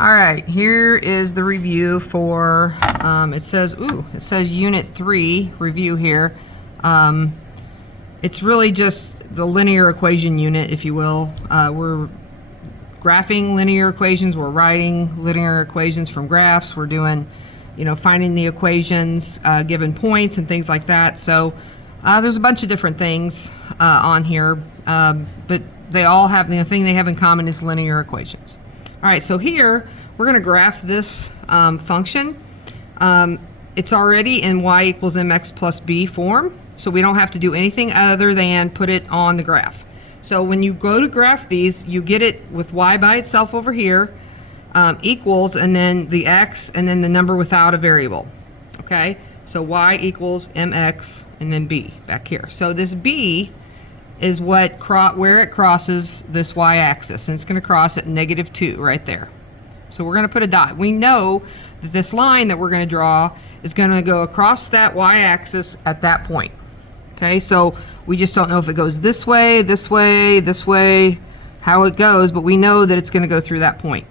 All right, here is the review for, it says Unit 3 review here. It's really just the linear equation unit, if you will. We're graphing linear equations, we're writing linear equations from graphs, we're doing, finding the equations, given points and things like that. So there's a bunch of different things on here, but they all have, the thing they have in common is linear equations. All right, so here we're going to graph this function. It's already in y equals mx plus b form, so we don't have to do anything other than put it on the graph. So when you go to graph these, you get it with y by itself over here, equals, and then the x, and then the number without a variable. Okay, so y equals mx, and then b back here. So this b is where it crosses this y-axis, and it's going to cross at -2 right there. So we're going to put a dot. We know that this line that we're going to draw is going to go across that y-axis at that point. Okay, so we just don't know if it goes this way, this way, this way, how it goes, but we know that it's going to go through that point.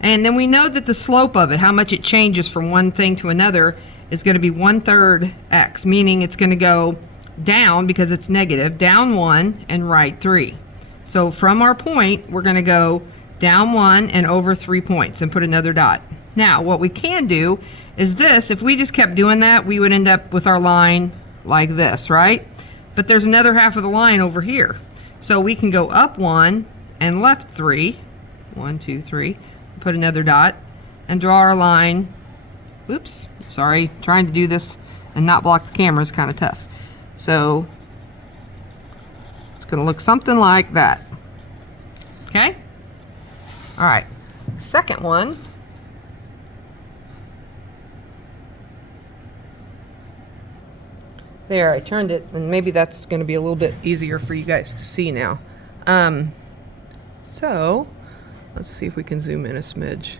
And then we know that the slope of it, how much it changes from one thing to another, is going to be 1/3 x, meaning it's going to go down, because it's negative, down 1 and right 3. So from our point, we're going to go down 1 and over 3 points and put another dot. Now, what we can do is this. If we just kept doing that, we would end up with our line like this, right? But there's another half of the line over here. So we can go up 1 and left 3. 1, 2, 3. Put another dot and draw our line. Oops, sorry. Trying to do this and not block the camera is kind of tough. So it's going to look something like that. Okay? All right. Second one. There, I turned it, and maybe that's going to be a little bit easier for you guys to see now. So let's see if we can zoom in a smidge.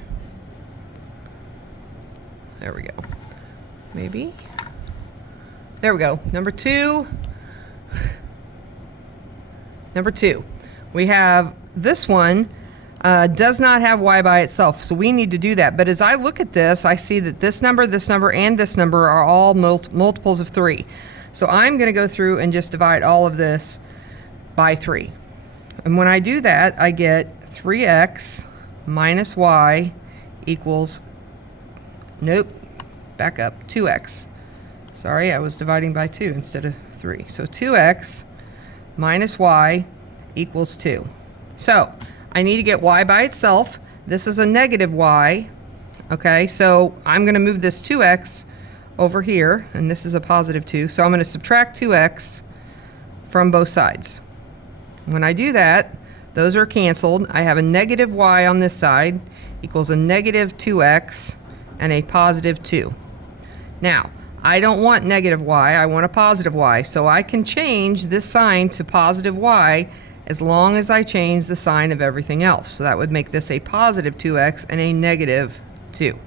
There we go. Maybe. There we go. Number two. We have this one does not have y by itself, so we need to do that. But as I look at this, I see that this number, and this number are all multiples of 3. So I'm going to go through and just divide all of this by 3. And when I do that, I get 3x minus y equals, nope, back up, 2x. Sorry, I was dividing by 2 instead of 3. So 2x minus y equals 2. So I need to get y by itself. This is a negative y. Okay, so I'm going to move this 2x over here, and this is a positive 2. So I'm going to subtract 2x from both sides. When I do that, those are canceled. I have a negative y on this side equals a negative 2x and a positive 2. Now, I don't want negative y, I want a positive y. So I can change this sign to positive y as long as I change the sign of everything else. So that would make this a positive 2x and a negative 2.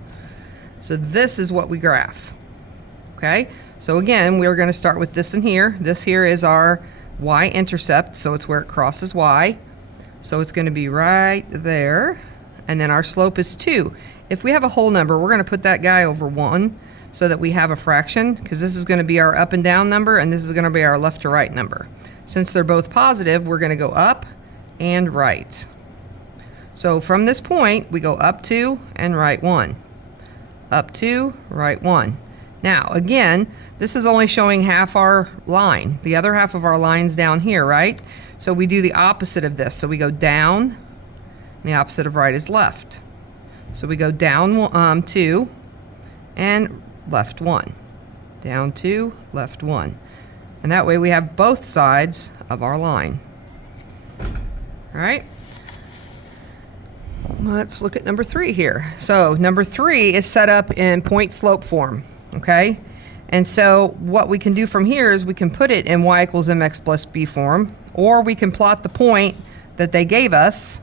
So this is what we graph. Okay, so again, we're going to start with this in here. This here is our y-intercept, so it's where it crosses y. So it's going to be right there. And then our slope is 2. If we have a whole number, we're going to put that guy over 1 so that we have a fraction, because this is going to be our up and down number, and this is going to be our left to right number. Since they're both positive, we're going to go up and right. So from this point, we go up 2 and right 1. Up 2, right 1. Now, again, this is only showing half our line. The other half of our line's down here, right? So we do the opposite of this. So we go down, and the opposite of right is left. So we go down 2 and left 1. Down 2, left 1. And that way we have both sides of our line. All right. Let's look at number 3 here. So number 3 is set up in point slope form. Okay, and so what we can do from here is we can put it in y equals mx plus b form, or we can plot the point that they gave us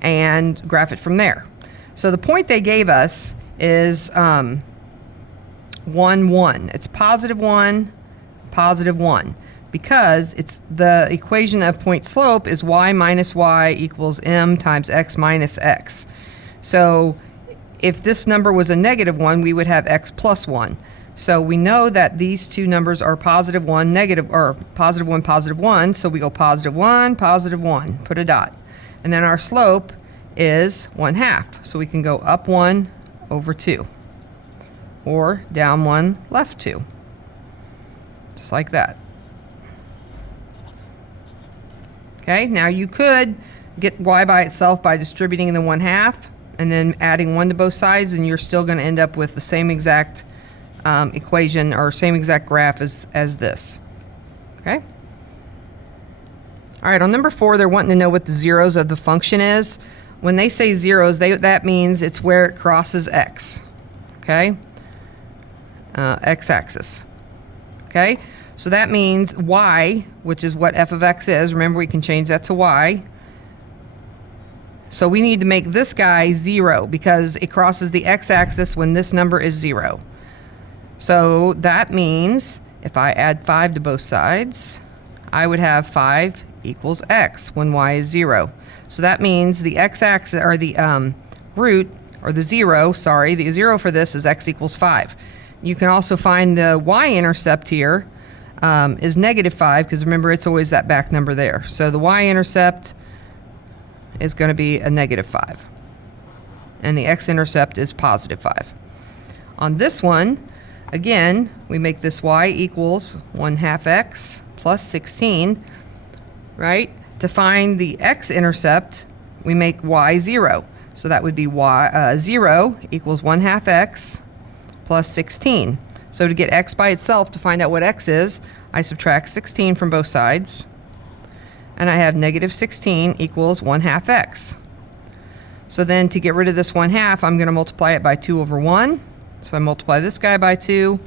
and graph it from there. So the point they gave us is 1, 1. It's positive 1, positive 1, because it's the equation of point slope is y minus y equals m times x minus x. So if this number was a negative 1, we would have x plus 1. So we know that these two numbers are positive 1, negative, or positive 1, positive 1. So we go positive 1, positive 1, put a dot. And then our slope is 1/2. So we can go up 1 over 2. Or down 1, left 2. Just like that. Okay, now you could get y by itself by distributing the 1/2 and then adding 1 to both sides, and you're still going to end up with the same exact equation or same exact graph as this. Okay. All right, on number 4, they're wanting to know what the zeros of the function is. When they say zeros, that means it's where it crosses x. Okay. X-axis. Okay. So that means y, which is what f of x is. Remember, we can change that to y. So we need to make this guy 0 because it crosses the x-axis when this number is 0. So that means if I add 5 to both sides, I would have 5 equals x when y is 0. So that means the x-axis, or the root, or the 0, sorry, the 0 for this is x equals 5. You can also find the y-intercept here is -5, because remember, it's always that back number there. So the y-intercept is going to be a -5. And the x-intercept is +5. On this one, again, we make this y equals 1/2 x plus 16, right? To find the x-intercept, we make y 0. So that would be y 0 equals 1/2 x plus 16. So to get x by itself, to find out what x is, I subtract 16 from both sides, and I have -16 equals 1/2 x. So then to get rid of this 1/2, I'm going to multiply it by 2 over 1. So I multiply this guy by 2,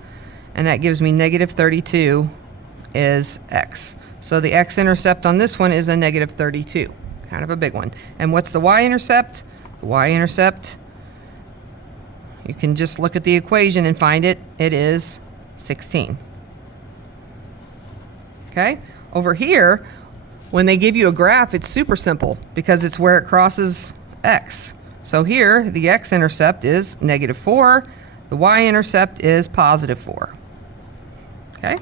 and that gives me -32 is x. So the x-intercept on this one is a -32, kind of a big one. And what's the y-intercept? The y-intercept, you can just look at the equation and find it. It is 16. Okay? Over here, when they give you a graph, it's super simple because it's where it crosses x. So here, the x-intercept is -4. The y-intercept is +4. Okay?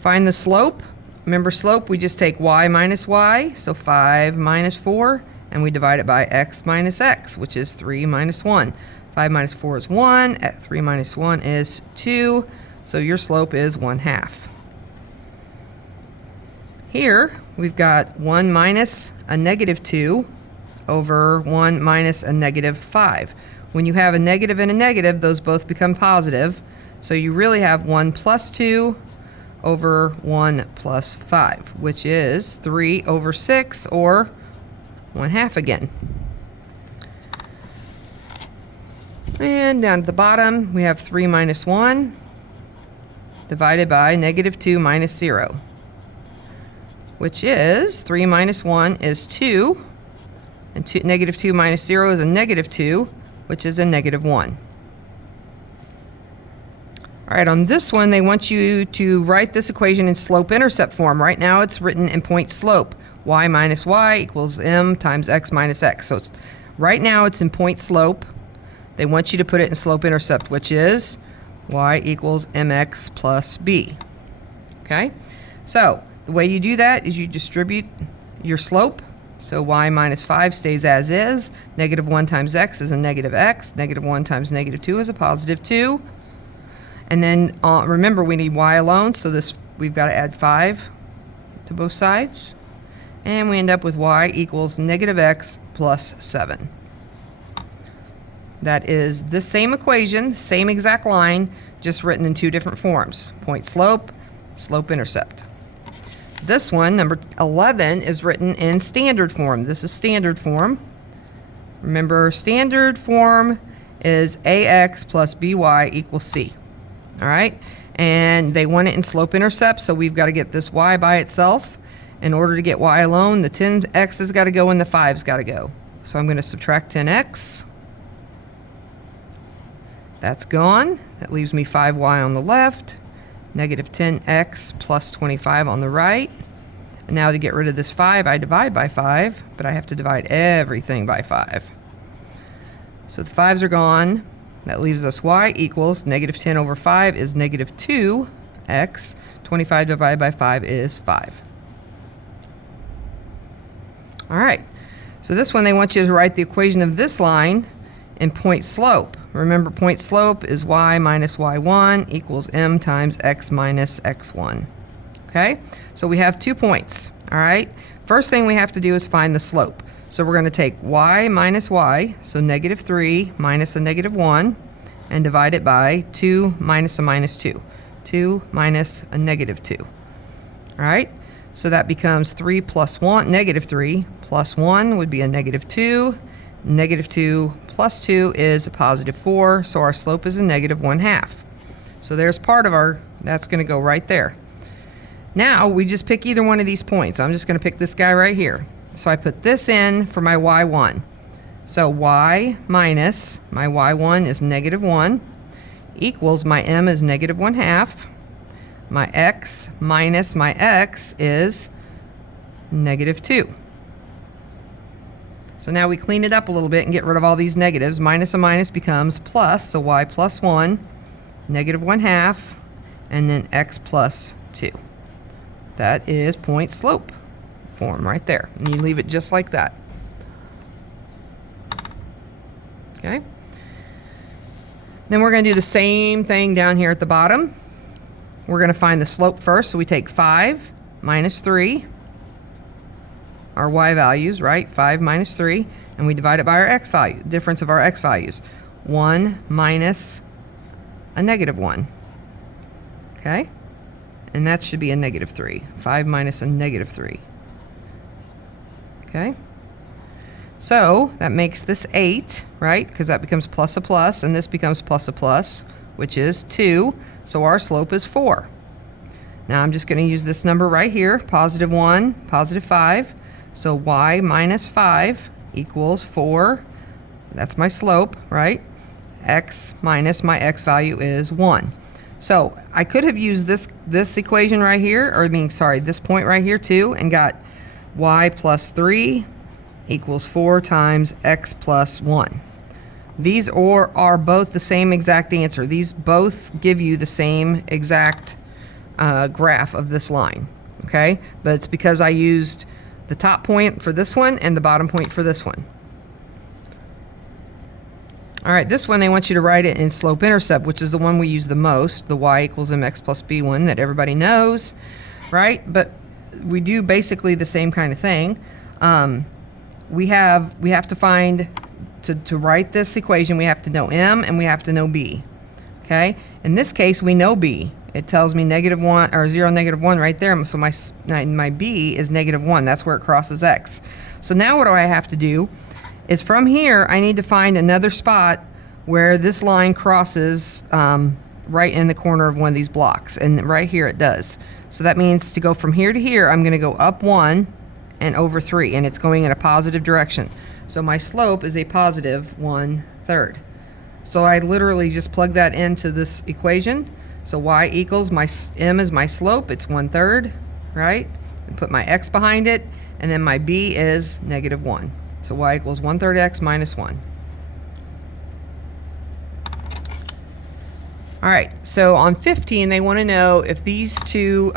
Find the slope. Remember slope, we just take y minus y, so 5 minus 4, and we divide it by x minus x, which is 3 minus 1. 5 minus 4 is 1, 3 minus 1 is 2, so your slope is 1/2. Here, we've got 1 minus a -2 over 1 minus a -5. When you have a negative and a negative, those both become positive, so you really have 1 plus 2 over 1 plus 5, which is 3 over 6, or 1/2 again. And down at the bottom, we have 3 minus 1 divided by -2 minus 0, which is 3 minus 1 is 2, and -2 minus 0 is a -2, which is a -1. All right, on this one, they want you to write this equation in slope-intercept form. Right now, it's written in point slope. Y minus y equals m times x minus x. So right now, it's in point slope. They want you to put it in slope-intercept, which is y equals mx plus b. Okay? So the way you do that is you distribute your slope. So y minus 5 stays as is. -1 times x is a -x. -1 times -2 is a +2. And then remember, we need y alone, so this we've got to add 5 to both sides. And we end up with y equals -x plus 7. That is the same equation, same exact line, just written in two different forms. Point slope, slope-intercept. This one, number 11, is written in standard form. This is standard form. Remember, standard form is ax plus by equals c. All right, and they want it in slope-intercept, so we've got to get this y by itself. In order to get y alone, the 10x has got to go and the 5's got to go. So I'm going to subtract 10x. That's gone. That leaves me 5y on the left, -10x plus 25 on the right. And now to get rid of this 5, I divide by 5, but I have to divide everything by 5. So the 5's are gone. That leaves us y equals negative 10 over 5 is negative 2x. 25 divided by 5 is 5. All right. So this one, they want you to write the equation of this line in point slope. Remember, point slope is y minus y1 equals m times x minus x1. Okay? So we have 2 points. All right? First thing we have to do is find the slope. So we're going to take y minus y, so negative 3 minus a negative 1, and divide it by 2 minus a minus 2. 2 minus a negative 2. All right? So that becomes 3 plus 1, negative 3 plus 1 would be a negative 2. Negative 2 plus 2 is a positive 4, so our slope is a negative 1/2. So there's part of our, that's going to go right there. Now we just pick either one of these points. I'm just going to pick this guy right here. So I put this in for my y1. So y minus my y1 is negative 1 equals my m is negative 1/2. My x minus my x is negative 2. So now we clean it up a little bit and get rid of all these negatives. Minus a minus becomes plus, so y plus 1, negative 1/2, and then x plus 2. That is point slope form right there. And you leave it just like that. Okay. Then we're going to do the same thing down here at the bottom. We're going to find the slope first. So we take 5 minus 3, our y values, right? 5 minus 3, and we divide it by our x value, difference of our x values. 1 minus a negative 1. Okay? And that should be a negative 3. 5 minus a negative 3. Okay? So that makes this 8, right? Because that becomes plus a plus, and this becomes plus a plus, which is 2. So our slope is 4. Now I'm just going to use this number right here, positive 1, positive 5. So y minus 5 equals 4. That's my slope, right? X minus my x value is 1. So I could have used this equation right here, or this point right here too, and got y plus 3 equals 4 times x plus 1. These are both the same exact answer. These both give you the same exact graph of this line, okay? But it's because I used the top point for this one and the bottom point for this one. All right, this one they want you to write it in slope-intercept, which is the one we use the most, the y equals mx plus b one that everybody knows, right? But we do basically the same kind of thing. We have to find, to write this equation, we have to know m and we have to know b, okay? In this case, we know b. It tells me negative 1 or 0, negative 1 right there. So my b is negative 1. That's where it crosses x. So now what do I have to do is from here, I need to find another spot where this line crosses right in the corner of one of these blocks. And right here it does. So that means to go from here to here, I'm going to go up 1 and over 3. And it's going in a positive direction. So my slope is a positive 1/3. So I literally just plug that into this equation. So y equals my m is my slope. It's 1/3, right? And put my x behind it. And then my b is negative 1. So y equals 1/3 x minus 1. All right, so on 15, they want to know if these two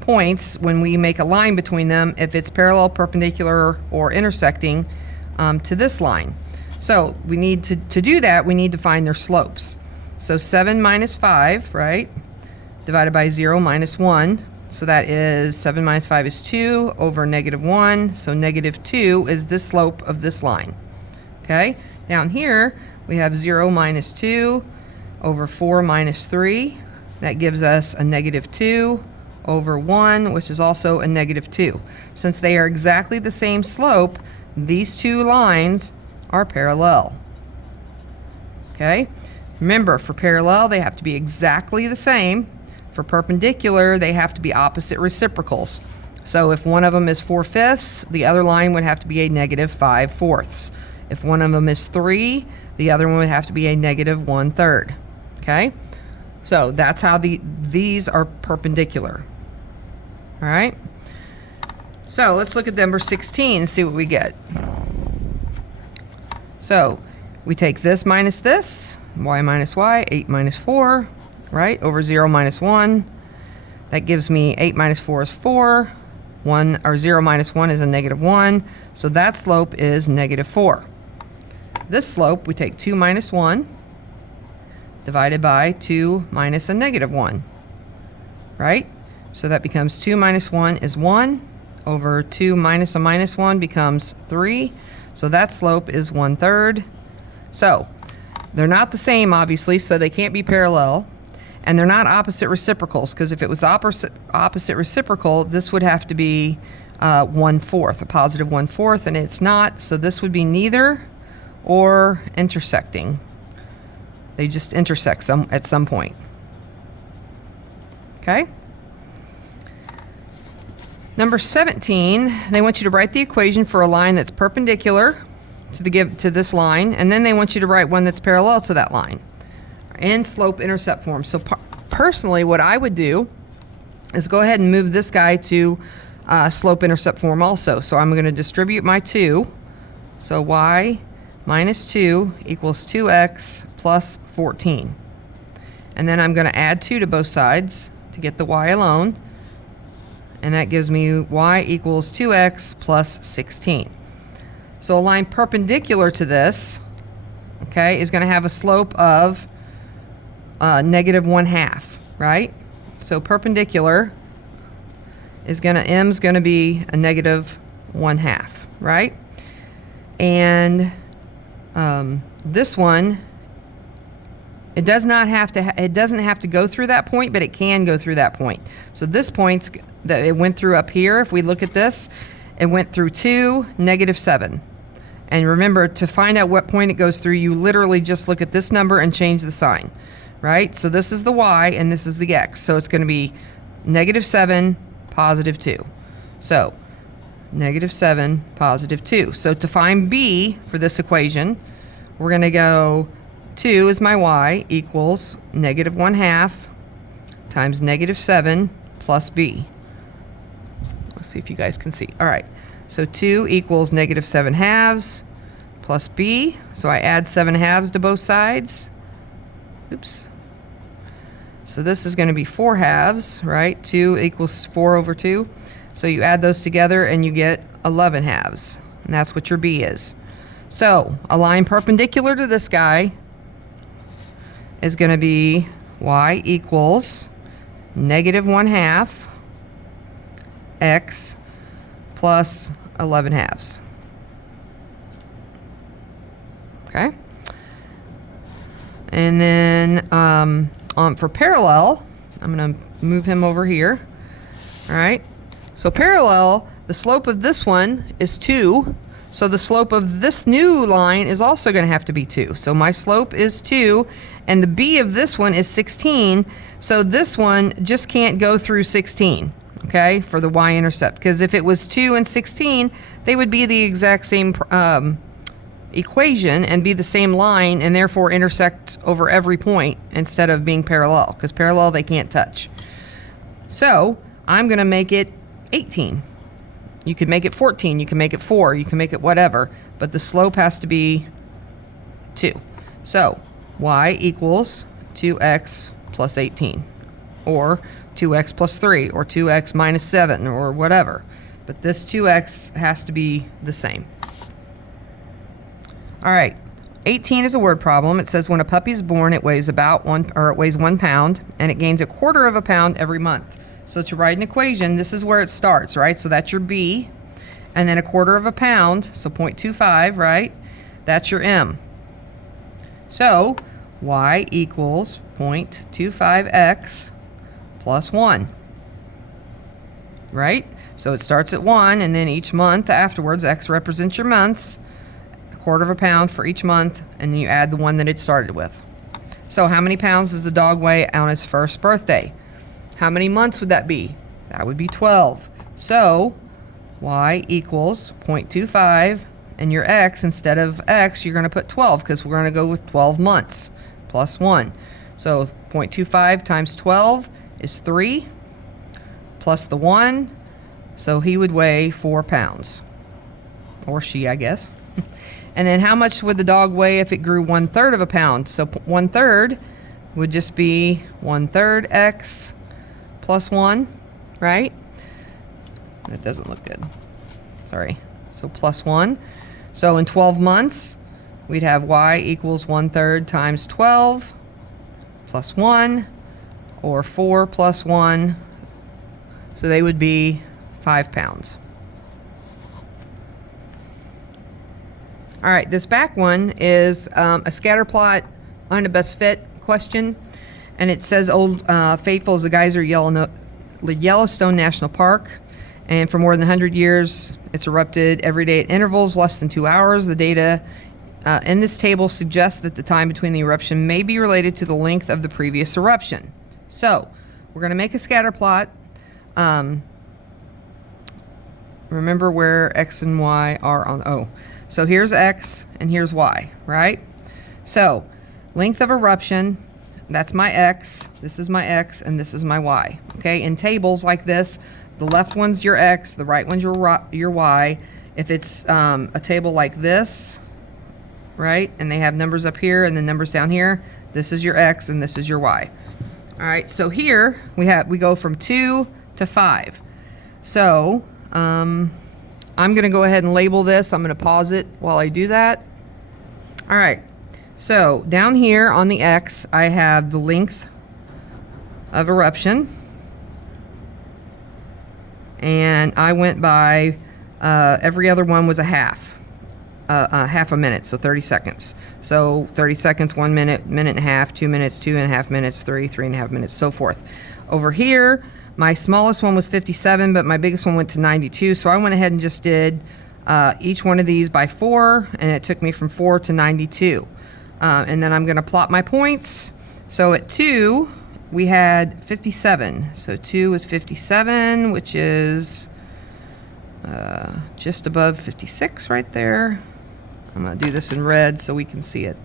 points, when we make a line between them, if it's parallel, perpendicular, or intersecting to this line. So we need to do that, we need to find their slopes. So 7 minus 5, right, divided by 0 minus 1. So that is 7 minus 5 is 2 over negative 1. So negative 2 is the slope of this line. Okay, down here we have 0 minus 2 over 4 minus 3. That gives us a negative 2 over 1, which is also a negative 2. Since they are exactly the same slope, these two lines are parallel. Okay, remember, for parallel, they have to be exactly the same. For perpendicular, they have to be opposite reciprocals. So if one of them is 4/5, the other line would have to be a negative 5/4. If one of them is 3, the other one would have to be a negative 1/3. Okay? So that's how these are perpendicular. All right? So let's look at number 16 and see what we get. So we take this minus this, y minus y, 8 minus 4, right? Over 0 minus 1. That gives me 8 minus 4 is 4. 1 or 0 minus 1 is a negative 1. So that slope is negative 4. This slope, we take 2 minus 1 divided by 2 minus a negative 1, right? So that becomes 2 minus 1 is 1 over 2 minus a minus 1 becomes 3. So that slope is 1/3. So they're not the same, obviously, so they can't be parallel. And they're not opposite reciprocals, because if it was opposite reciprocal, this would have to be 1/4, a positive 1/4, and it's not. So this would be neither or intersecting. They just intersect at some point. Okay? Number 17, they want you to write the equation for a line that's perpendicular to this line, and then they want you to write one that's parallel to that line in slope-intercept form. So personally, what I would do is go ahead and move this guy to slope-intercept form also. So I'm going to distribute my 2. So y minus 2 equals 2x plus 14. And then I'm going to add 2 to both sides to get the y alone. And that gives me y equals 2x plus 16. So a line perpendicular to this, okay, is going to have a slope of negative 1/2, right? So perpendicular is m's going to be a negative 1/2, right? And this one, it doesn't have to go through that point, but it can go through that point. So this point that it went through up here, if we look at this, it went through 2, negative 7. And remember, to find out what point it goes through, you literally just look at this number and change the sign, right? So this is the y and this is the x. So it's going to be negative 7, positive 2. So negative 7, positive 2. So to find b for this equation, we're going to go 2 is my y equals negative 1/2 times negative 7 plus b. Let's see if you guys can see. All right. So 2 equals negative 7/2 plus b. So I add 7/2 to both sides. Oops. So this is going to be 4/2, right? 2 equals 4 over 2. So you add those together and you get 11/2. And that's what your b is. So a line perpendicular to this guy is going to be y equals negative 1/2 x plus 11/2. Okay. And then for parallel, I'm going to move him over here. All right. So parallel, the slope of this one is 2. So the slope of this new line is also going to have to be 2. So my slope is 2, and the b of this one is 16. So this one just can't go through 16, okay, for the y-intercept. Because if it was 2 and 16, they would be the exact same equation and be the same line, and therefore intersect over every point instead of being parallel. Because parallel, they can't touch. So I'm going to make it 18. You can make it 14, you can make it 4, you can make it whatever, but the slope has to be 2. So y equals 2x plus 18, or 2x plus 3, or 2x minus 7, or whatever. But this 2x has to be the same. All right, 18 is a word problem. It says when a puppy is born, it weighs it weighs 1 pound, and it gains 1/4 pound every month. So to write an equation, this is where it starts, right? So that's your b, and then 1/4 pound, so 0.25, right? That's your m. So y equals 0.25x plus 1, right? So it starts at 1, and then each month afterwards, x represents your months, 1/4 pound for each month, and then you add the one that it started with. So how many pounds does the dog weigh on his first birthday? How many months would that be? That would be 12. So y equals 0.25, and your x, instead of x, you're going to put 12, because we're going to go with 12 months plus 1. So 0.25 times 12 is 3, plus the 1, So he would weigh 4 pounds. Or she, I guess. And then how much would the dog weigh if it grew 1/3 of a pound? So 1/3 would just be 1/3 x plus 1, right? That doesn't look good. Sorry. So plus 1. So in 12 months, we'd have y equals 1/3 times 12 plus 1, or 4 plus 1. So they would be 5 pounds. All right, this back one is a scatter plot on the best fit question. And it says Old Faithful is a geyser, Yellowstone National Park. And for more than 100 years, it's erupted every day at intervals less than 2 hours. The data in this table suggests that the time between the eruption may be related to the length of the previous eruption. So we're going to make a scatter plot. Remember where X and Y are on O. So here's X and here's Y, right? So length of eruption, that's my X, this is my X, and this is my Y. Okay, in tables like this, the left one's your X, the right one's your Y. If it's a table like this, right, and they have numbers up here and then numbers down here, this is your X and this is your Y. All right, so here we go from 2 to 5. So I'm going to go ahead and label this. I'm going to pause it while I do that. All right, so down here on the X, I have the length of eruption. And I went by, every other one was a half a minute, so 30 seconds. So 30 seconds, 1 minute, minute and a half, 2 minutes, 2.5 minutes, 3.5 minutes, so forth. Over here, my smallest one was 57, but my biggest one went to 92. So I went ahead and just did each one of these by 4, and it took me from 4 to 92. And then I'm going to plot my points. So at 2, we had 57. So 2 is 57, which is just above 56 right there. I'm going to do this in red so we can see it.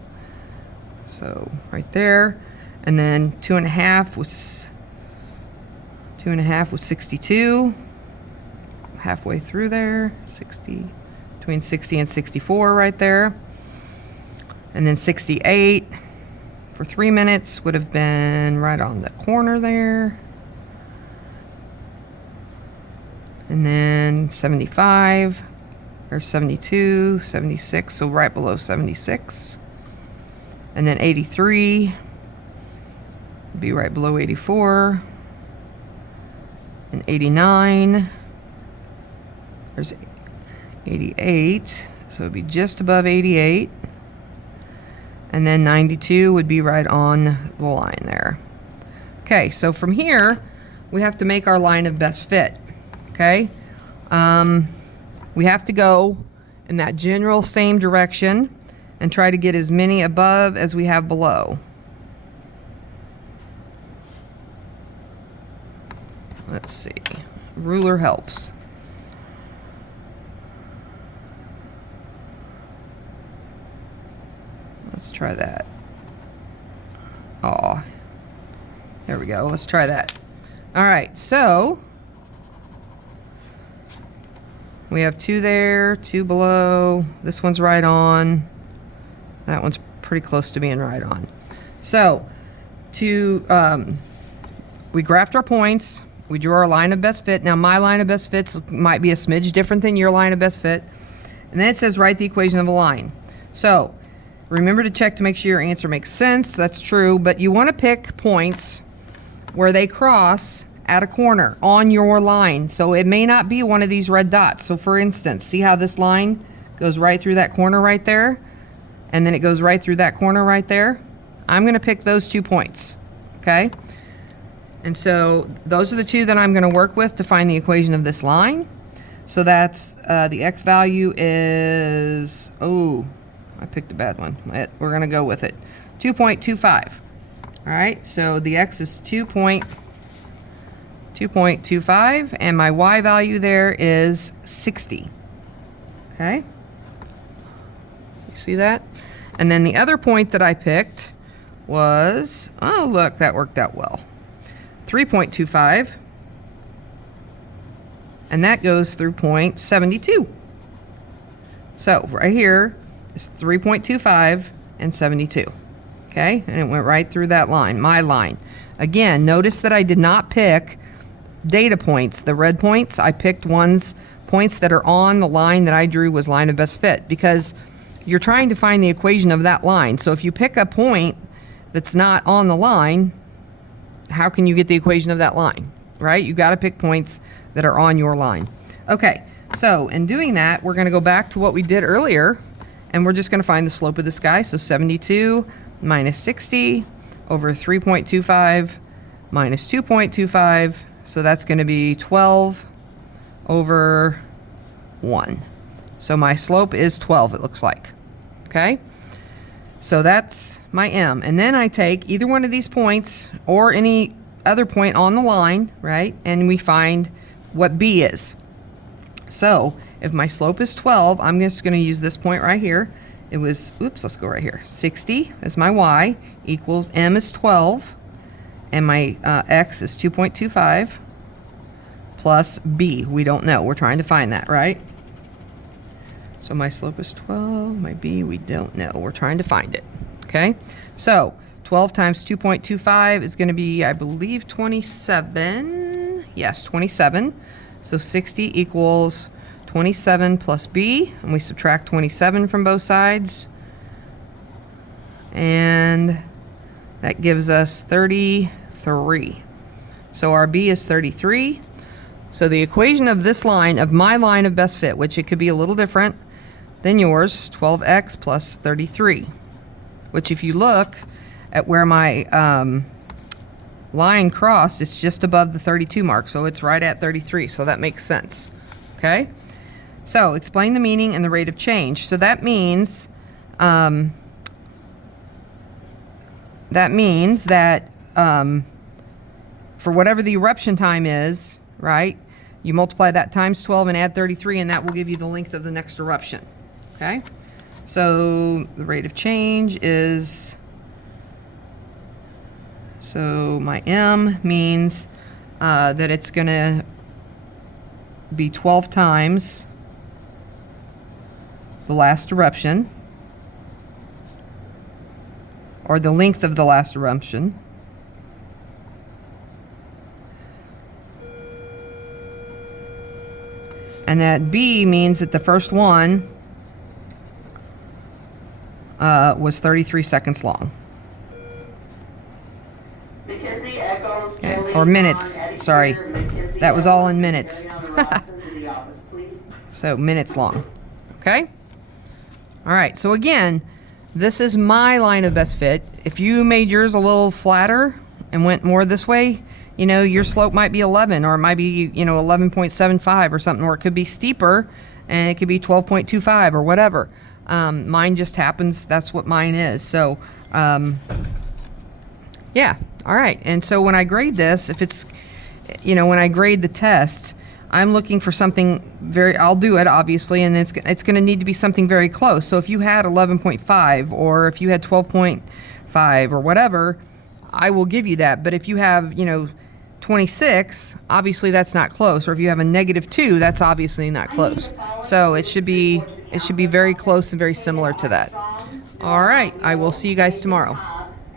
So right there. And then 2.5 was 62. Halfway through there. 60, between 60 and 64 right there. And then 68 for 3 minutes would have been right on the corner there. And then 75, or 72, 76, so right below 76. And then 83 would be right below 84. And 89, there's 88, so it'd be just above 88. And then 92 would be right on the line there. Okay, so from here, we have to make our line of best fit. Okay, we have to go in that general same direction and try to get as many above as we have below. Let's see, ruler helps. Let's try that. Oh, there we go. Let's try that. All right, so we have 2 there, 2 below. This one's right on. That one's pretty close to being right on. So we graphed our points. We drew our line of best fit. Now my line of best fits might be a smidge different than your line of best fit. And then it says write the equation of a line. So remember to check to make sure your answer makes sense. That's true, but you want to pick points where they cross at a corner on your line. So it may not be one of these red dots. So for instance, see how this line goes right through that corner right there? And then it goes right through that corner right there? I'm going to pick those 2 points, okay? And so those are the 2 that I'm going to work with to find the equation of this line. So that's the x value is, oh, I picked a bad one. We're going to go with it. 2.25. All right, so the x is 2.25, and my y value there is 60. Okay? You see that? And then the other point that I picked was, oh, look, that worked out well. 3.25. and that goes through point 72. So right here is 3.25 and 72. Okay, and it went right through that line, my line. Again, notice that I did not pick data points, the red points. I picked points that are on the line that I drew was line of best fit, because you're trying to find the equation of that line. So if you pick a point that's not on the line, how can you get the equation of that line, right? You got to pick points that are on your line. Okay, so in doing that, we're going to go back to what we did earlier, and we're just going to find the slope of this guy. So 72 minus 60 over 3.25 minus 2.25. So that's going to be 12 over 1. So my slope is 12, it looks like. Okay? So that's my M. And then I take either one of these points or any other point on the line, right? And we find what B is. So if my slope is 12, I'm just going to use this point right here. It was, oops, let's go right here. 60 is my Y, equals M is 12, and my X is 2.25, plus B. We don't know. We're trying to find that, right? So my slope is 12, my B, we don't know. We're trying to find it, okay? So 12 times 2.25 is going to be, I believe, 27. Yes, 27. So 60 equals 27 plus B, and we subtract 27 from both sides. And that gives us 33. So our B is 33. So the equation of this line, of my line of best fit, which it could be a little different than yours, 12x plus 33, which if you look at where my line crossed, it's just above the 32 mark, so it's right at 33, so that makes sense. Okay? So explain the meaning and the rate of change. So that means that for whatever the eruption time is, right, you multiply that times 12 and add 33, and that will give you the length of the next eruption. Okay? So the rate of change is, so my M means that it's going to be 12 times the last eruption, or the length of the last eruption. And that B means that the first one was 33 seconds long. Okay. Or minutes, sorry. That was all in minutes. So minutes long. Okay? All right, so again, this is my line of best fit. If you made yours a little flatter and went more this way, you know, your slope might be 11, or it might be, you know, 11.75 or something, or it could be steeper and it could be 12.25 or whatever. Mine just happens, that's what mine is. So, yeah, all right. And so when I grade this, if it's, you know, when I grade the test, I'm looking for something very, I'll do it obviously, and it's going to need to be something very close. So if you had 11.5 or if you had 12.5 or whatever, I will give you that. But if you have, you know, 26, obviously that's not close. Or if you have a -2, that's obviously not close. So it should be very close and very similar to that. All right, I will see you guys tomorrow.